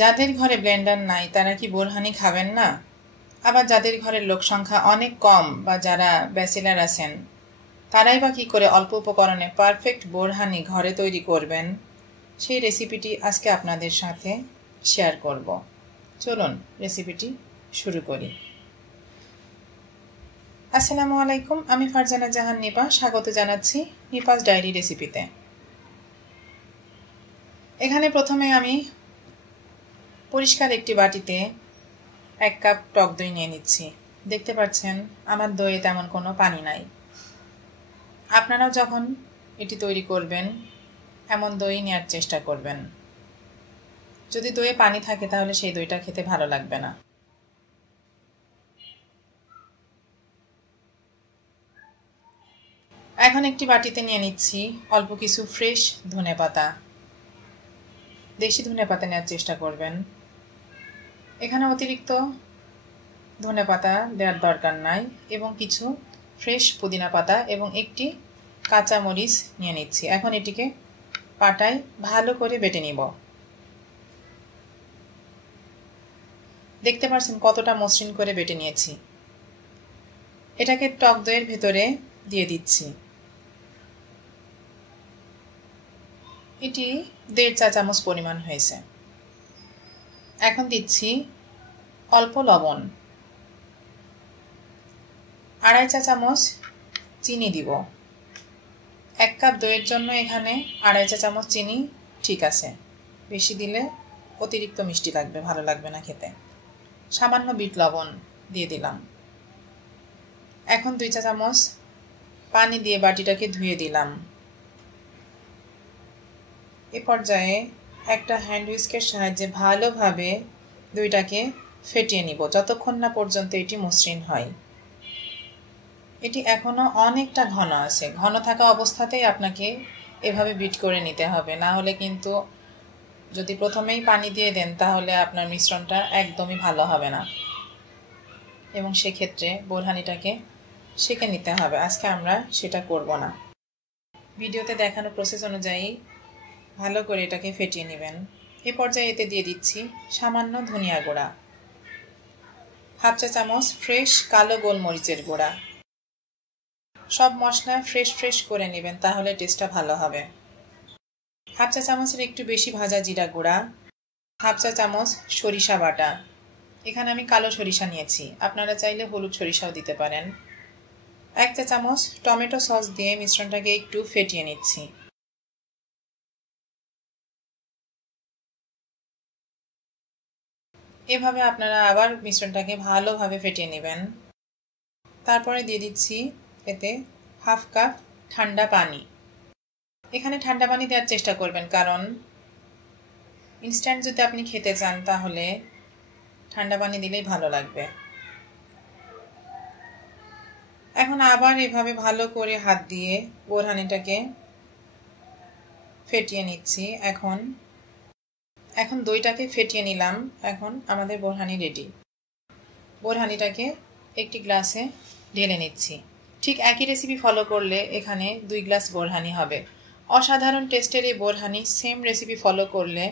যাদের ঘরে ব্লেন্ডার নাই তারা কি বোরহানি খাবেন না? আবার যাদের ঘরের লোক সংখ্যা অনেক কম বা যারা ব্যাচেলার আছেন তারাই বা কি করে অল্প উপকরণে পারফেক্ট বোরহানি ঘরে তৈরি করবেন, সেই রেসিপিটি আজকে আপনাদের সাথে শেয়ার করব। চলুন রেসিপিটি শুরু করি। আসসালামু আলাইকুম, আমি ফারজানা জাহান নিপা স্বাগত জানাচ্ছি নিপাস ডায়েরি রেসিপিতে। এখানে প্রথমে আমি পরিষ্কার একটি বাটিতে 1 কাপ টক দই নিয়ে নিচ্ছি। দেখতে পাচ্ছেন আমার দইয়ে তেমন কোনো পানি নাই। আপনারাও যখন এটি তৈরি করবেন এমন দই নেওয়ার চেষ্টা করবেন। যদি দইয়ে পানি থাকে তাহলে সেই দইটা খেতে ভালো লাগবে না। এখন একটি বাটিতে নিয়ে নিচ্ছি অল্প কিছু ফ্রেশ ধনেপাতা। দেশি ধনেপাতা নেওয়ার চেষ্টা করবেন। এখানে অতিরিক্ত ধনেপাতা দেওয়ার দরকার নাই এবং কিছু ফ্রেশ পুদিনা পাতা এবং একটি কাঁচা মরিচ নিয়ে নিচ্ছি। এখন এটিকে পাটায় ভালো করে বেটে নিব। দেখতে পাচ্ছেন কতটা মসৃণ করে বেটে নিয়েছি। এটাকে টক দইয়ের ভেতরে দিয়ে দিচ্ছি। এটি 1.5 চা চামচ পরিমাণ হয়েছে। এখন দিচ্ছি অল্প লবণ, 2.5 চা চামচ চিনি দিব। 1 কাপ দইয়ের জন্য এখানে 2.5 চা চামচ চিনি ঠিক আছে, বেশি দিলে অতিরিক্ত মিষ্টি লাগবে, ভালো লাগবে না খেতে। সামান্য বিট লবণ দিয়ে দিলাম। এখন 2 চা চামচ পানি দিয়ে বাটিটাকে ধুয়ে দিলাম। এ পর্যায়ে একটা হ্যান্ড হুইস্কের সাহায্যে ভালোভাবে দইটাকে ফেটিয়ে নিব যতক্ষণ না পর্যন্ত এটি মসৃণ হয়। এটি এখনো অনেকটা ঘন আছে। ঘন থাকা অবস্থাতেই আপনাকে এভাবে বিট করে নিতে হবে, না হলে কিন্তু যদি প্রথমেই পানি দিয়ে দেন তাহলে আপনার মিশ্রণটা একদমই ভালো হবে না এবং সেক্ষেত্রে বোরহানিটাকে সেঁকে নিতে হবে। আজকে আমরা সেটা করব না। ভিডিওতে দেখানো প্রসেস অনুযায়ী ভালো করে এটাকে ফেটিয়ে নেবেন। এ পর্যায়ে এতে দিয়ে দিচ্ছি সামান্য ধনিয়া গুঁড়া, 1/2 চা চামচ ফ্রেশ কালো গোলমরিচের গুঁড়া। সব মশলা ফ্রেশ করে নেবেন, তাহলে টেস্টটা ভালো হবে। 1/2 চা চামচের একটু বেশি ভাজা জিরা গুঁড়া, 1/2 চা চামচ সরিষা বাটা। এখানে আমি কালো সরিষা নিয়েছি, আপনারা চাইলে হলুদ সরিষাও দিতে পারেন। 1 চা চামচ টমেটো সস দিয়ে মিশ্রণটাকে একটু ফেটিয়ে নিচ্ছি। এভাবে আপনারা আবার মিশ্রণটাকে ভালোভাবে ফেটিয়ে নেবেন। তারপরে দিয়ে দিচ্ছি এতে 1/2 কাপ ঠান্ডা পানি। এখানে ঠান্ডা পানি দেওয়ার চেষ্টা করবেন, কারণ ইনস্ট্যান্ট যদি আপনি খেতে চান তাহলে ঠান্ডা পানি দিলেই ভালো লাগবে। এখন আবার এভাবে ভালো করে হাত দিয়ে বোরহানিটাকে ফেটিয়ে নিচ্ছি। এখন দইটাকে ফেটিয়ে নিলাম। এখন আমাদের বোরহানি রেডি। বোরহানিটাকে একটি গ্লাসে ঢেলে নিচ্ছি। ঠিক একই রেসিপি ফলো করলে এখানে 2 গ্লাস বোরহানি হবে। অসাধারণ টেস্টের এই বোরহানি সেম রেসিপি ফলো করলে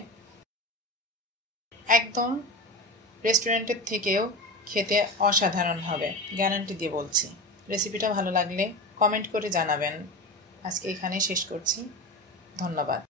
একদম রেস্টুরেন্টের থেকেও খেতে অসাধারণ হবে, গ্যারান্টি দিয়ে বলছি। রেসিপিটা ভালো লাগলে কমেন্ট করে জানাবেন। আজকে এখানে শেষ করছি। ধন্যবাদ।